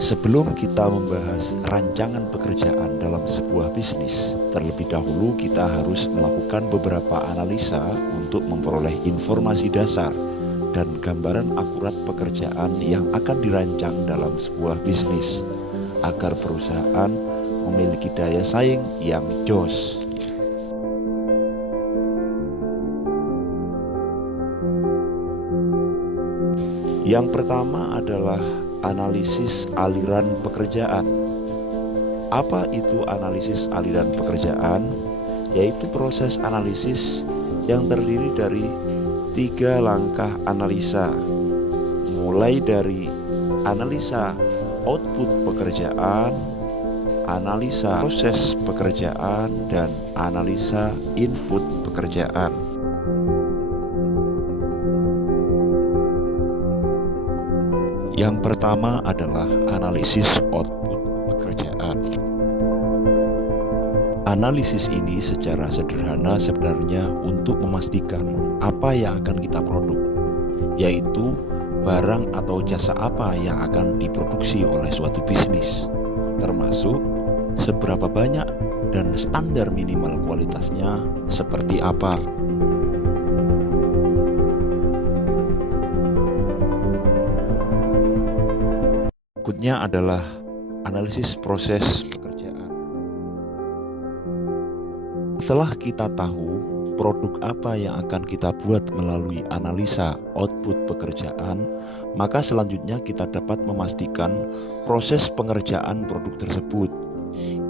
Sebelum kita membahas rancangan pekerjaan dalam sebuah bisnis, terlebih dahulu kita harus melakukan beberapa analisa untuk memperoleh informasi dasar dan gambaran akurat pekerjaan yang akan dirancang dalam sebuah bisnis agar perusahaan memiliki daya saing yang jos. Yang pertama adalah analisis aliran pekerjaan. Apa itu analisis aliran pekerjaan? Yaitu proses analisis yang terdiri dari 3 langkah analisa, mulai dari analisa output pekerjaan, analisa proses pekerjaan, dan analisa input pekerjaan. Yang pertama adalah analisis output pekerjaan. Analisis ini secara sederhana sebenarnya untuk memastikan apa yang akan kita produk, yaitu barang atau jasa apa yang akan diproduksi oleh suatu bisnis, termasuk seberapa banyak dan standar minimal kualitasnya seperti apa. Berikutnya adalah analisis proses pekerjaan. Setelah kita tahu produk apa yang akan kita buat melalui analisa output pekerjaan, maka selanjutnya kita dapat memastikan proses pengerjaan produk tersebut.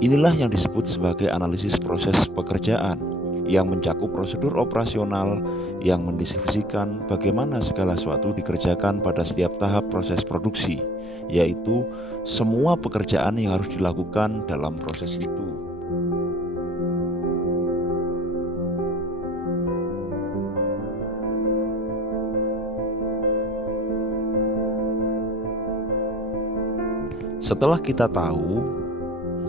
Inilah yang disebut sebagai analisis proses pekerjaan, yang mencakup prosedur operasional yang mendeskripsikan bagaimana segala sesuatu dikerjakan pada setiap tahap proses produksi, yaitu semua pekerjaan yang harus dilakukan dalam proses itu. Setelah kita tahu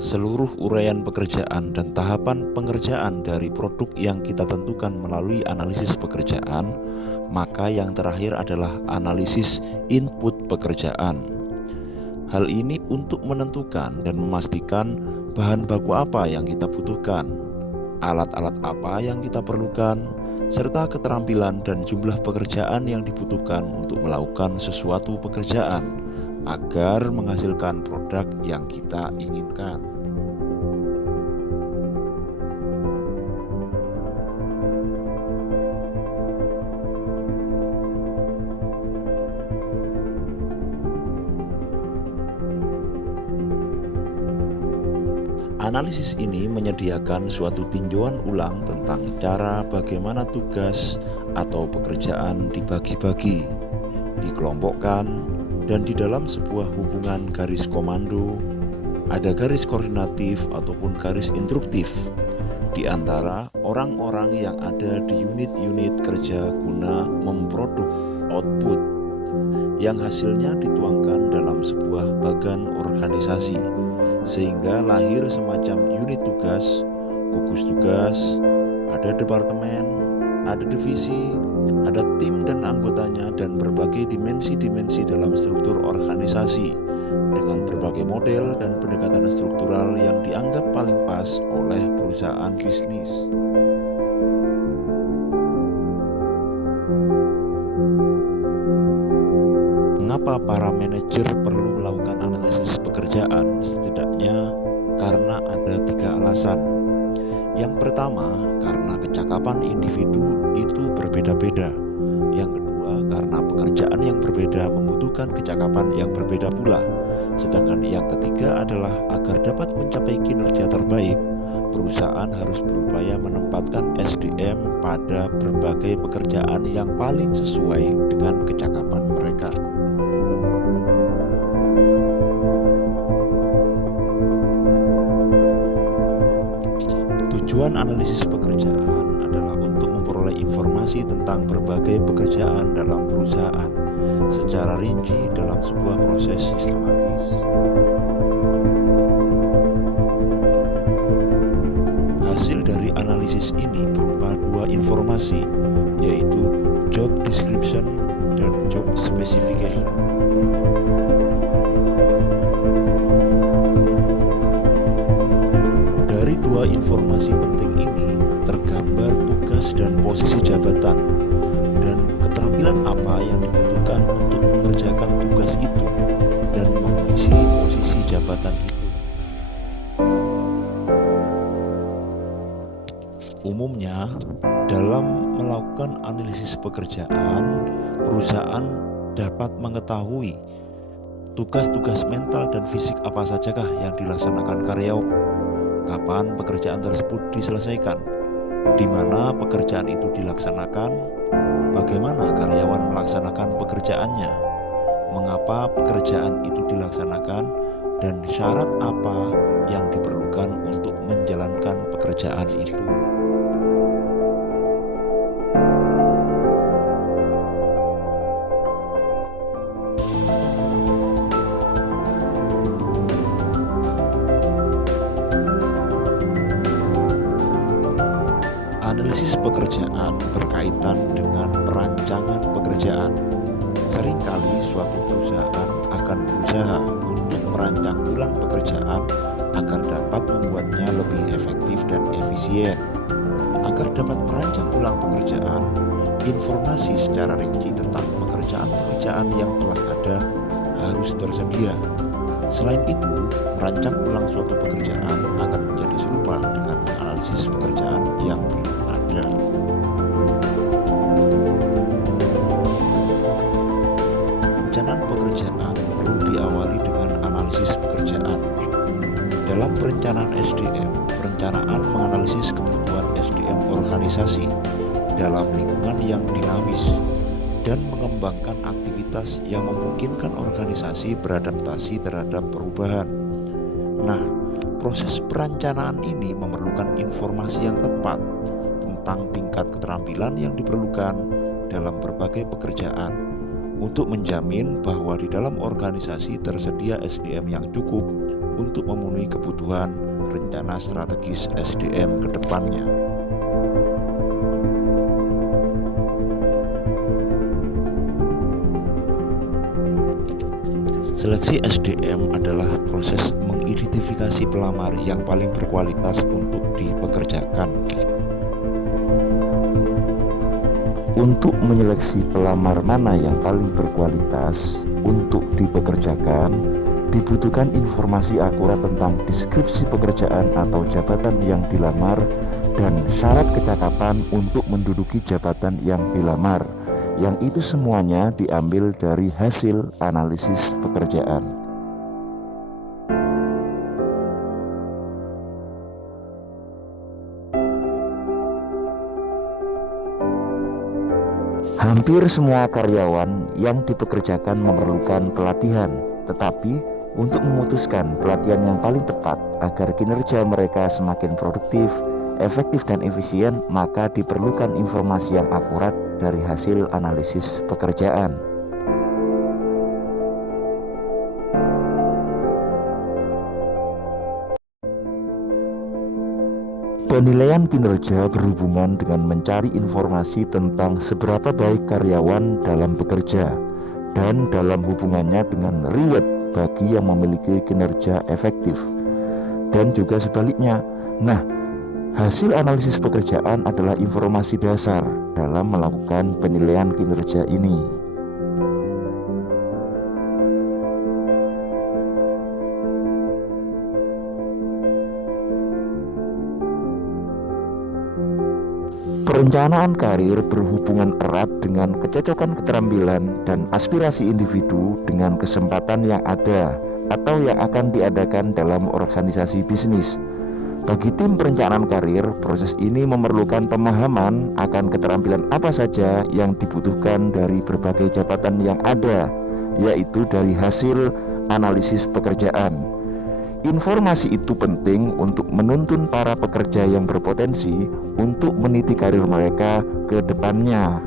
seluruh uraian pekerjaan dan tahapan pengerjaan dari produk yang kita tentukan melalui analisis pekerjaan, maka yang terakhir adalah analisis input pekerjaan. Hal ini untuk menentukan dan memastikan bahan baku apa yang kita butuhkan, alat-alat apa yang kita perlukan, serta keterampilan dan jumlah pekerjaan yang dibutuhkan untuk melakukan sesuatu pekerjaan agar menghasilkan produk yang kita inginkan. Analisis ini menyediakan suatu tinjauan ulang tentang cara bagaimana tugas atau pekerjaan dibagi-bagi, dikelompokkan, dan di dalam sebuah hubungan garis komando, ada garis koordinatif ataupun garis instruktif di antara orang-orang yang ada di unit-unit kerja guna memproduk output yang hasilnya dituangkan dalam sebuah bagan organisasi, sehingga lahir semacam unit tugas, gugus tugas, ada departemen, ada divisi, ada tim dan anggotanya, dan berbagai dimensi-dimensi dalam struktur organisasi dengan berbagai model dan pendekatan struktural yang dianggap paling pas oleh perusahaan bisnis. Mengapa para manajer perlu melakukan analisis pekerjaan? Setidaknya karena ada 3 alasan. Yang pertama, karena kecakapan individu itu berbeda-beda. Yang kedua, karena pekerjaan yang berbeda membutuhkan kecakapan yang berbeda pula. Sedangkan yang ketiga adalah agar dapat mencapai kinerja terbaik, perusahaan harus berupaya menempatkan SDM pada berbagai pekerjaan yang paling sesuai dengan kecakapan mereka. Tujuan analisis pekerjaan adalah untuk memperoleh informasi tentang berbagai pekerjaan dalam perusahaan secara rinci dalam sebuah proses sistematis. Hasil dari analisis ini berupa 2 informasi, yaitu job description dan job specification. dua informasi penting ini tergambar tugas dan posisi jabatan dan keterampilan apa yang dibutuhkan untuk mengerjakan tugas itu dan mengisi posisi jabatan itu. Umumnya, dalam melakukan analisis pekerjaan, perusahaan dapat mengetahui tugas-tugas mental dan fisik apa sajakah yang dilaksanakan karyawan, kapan pekerjaan tersebut diselesaikan, di mana pekerjaan itu dilaksanakan, bagaimana karyawan melaksanakan pekerjaannya, mengapa pekerjaan itu dilaksanakan, dan syarat apa yang diperlukan untuk menjalankan pekerjaan itu. Analisis pekerjaan berkaitan dengan perancangan pekerjaan. Seringkali suatu perusahaan akan berusaha untuk merancang ulang pekerjaan agar dapat membuatnya lebih efektif dan efisien. Agar dapat merancang ulang pekerjaan, informasi secara rinci tentang pekerjaan-pekerjaan yang telah ada harus tersedia. Selain itu, merancang ulang suatu pekerjaan akan menjadi serupa dengan menganalisis pekerjaan yang belum ada. Perencanaan pekerjaan perlu diawali dengan analisis pekerjaan. Dalam perencanaan SDM, perencanaan menganalisis kebutuhan SDM organisasi dalam lingkungan yang dinamis dan mengembangkan aktivitas yang memungkinkan organisasi beradaptasi terhadap perubahan. Nah, proses perencanaan ini memerlukan informasi yang tepat tentang tingkat keterampilan yang diperlukan dalam berbagai pekerjaan untuk menjamin bahwa di dalam organisasi tersedia SDM yang cukup untuk memenuhi kebutuhan rencana strategis SDM ke depannya. Seleksi SDM adalah proses mengidentifikasi pelamar yang paling berkualitas untuk dipekerjakan. Untuk menyeleksi pelamar mana yang paling berkualitas untuk dipekerjakan, dibutuhkan informasi akurat tentang deskripsi pekerjaan atau jabatan yang dilamar dan syarat kecakapan untuk menduduki jabatan yang dilamar. Yang itu semuanya diambil dari hasil analisis pekerjaan. Hampir semua karyawan yang dipekerjakan memerlukan pelatihan, tetapi untuk memutuskan pelatihan yang paling tepat agar kinerja mereka semakin produktif, efektif dan efisien, maka diperlukan informasi yang akurat dari hasil analisis pekerjaan. Penilaian kinerja berhubungan dengan mencari informasi tentang seberapa baik karyawan dalam bekerja dan dalam hubungannya dengan reward bagi yang memiliki kinerja efektif, dan juga sebaliknya. Nah, hasil analisis pekerjaan adalah informasi dasar dalam melakukan penilaian kinerja ini. Perencanaan karir berhubungan erat dengan kecocokan keterampilan dan aspirasi individu dengan kesempatan yang ada atau yang akan diadakan dalam organisasi bisnis. Bagi tim perencanaan karir, proses ini memerlukan pemahaman akan keterampilan apa saja yang dibutuhkan dari berbagai jabatan yang ada, yaitu dari hasil analisis pekerjaan. Informasi itu penting untuk menuntun para pekerja yang berpotensi untuk meniti karir mereka ke depannya.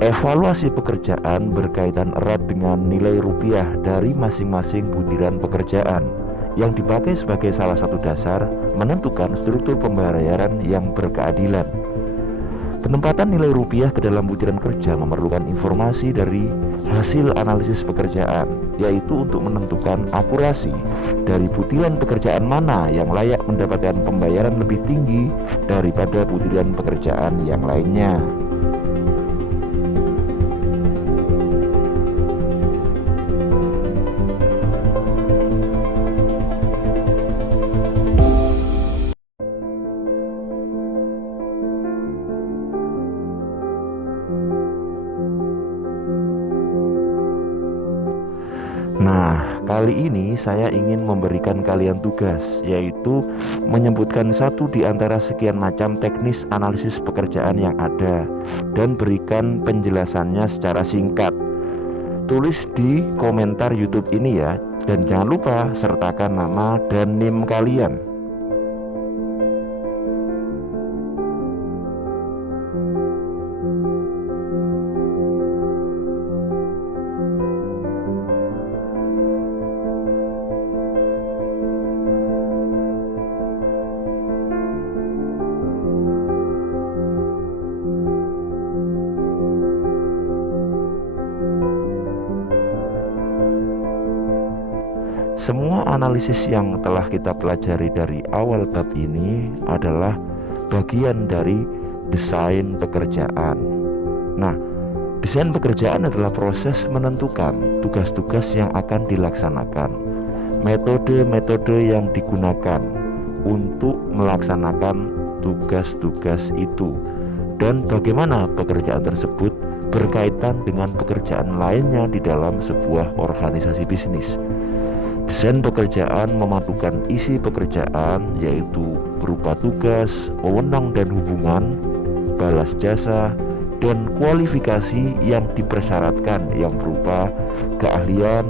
Evaluasi pekerjaan berkaitan erat dengan nilai rupiah dari masing-masing butiran pekerjaan yang dipakai sebagai salah satu dasar menentukan struktur pembayaran yang berkeadilan. Penempatan nilai rupiah ke dalam butiran kerja memerlukan informasi dari hasil analisis pekerjaan, yaitu untuk menentukan akurasi dari butiran pekerjaan mana yang layak mendapatkan pembayaran lebih tinggi daripada butiran pekerjaan yang lainnya. Nah, kali ini saya ingin memberikan kalian tugas, yaitu menyebutkan satu di antara sekian macam teknis analisis pekerjaan yang ada dan berikan penjelasannya secara singkat. Tulis di komentar YouTube ini ya, dan jangan lupa sertakan nama dan NIM kalian. Semua analisis yang telah kita pelajari dari awal bab ini adalah bagian dari desain pekerjaan. Nah, desain pekerjaan adalah proses menentukan tugas-tugas yang akan dilaksanakan, metode-metode yang digunakan untuk melaksanakan tugas-tugas itu, dan bagaimana pekerjaan tersebut berkaitan dengan pekerjaan lainnya di dalam sebuah organisasi bisnis. Desain pekerjaan memadukan isi pekerjaan, yaitu berupa tugas, wewenang dan hubungan, balas jasa, dan kualifikasi yang dipersyaratkan yang berupa keahlian,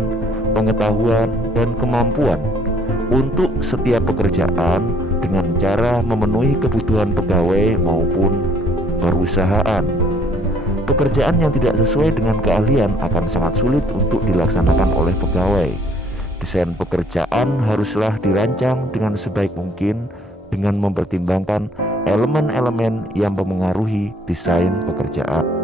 pengetahuan, dan kemampuan untuk setiap pekerjaan dengan cara memenuhi kebutuhan pegawai maupun perusahaan. Pekerjaan yang tidak sesuai dengan keahlian akan sangat sulit untuk dilaksanakan oleh pegawai. Desain pekerjaan haruslah dirancang dengan sebaik mungkin dengan mempertimbangkan elemen-elemen yang mempengaruhi desain pekerjaan.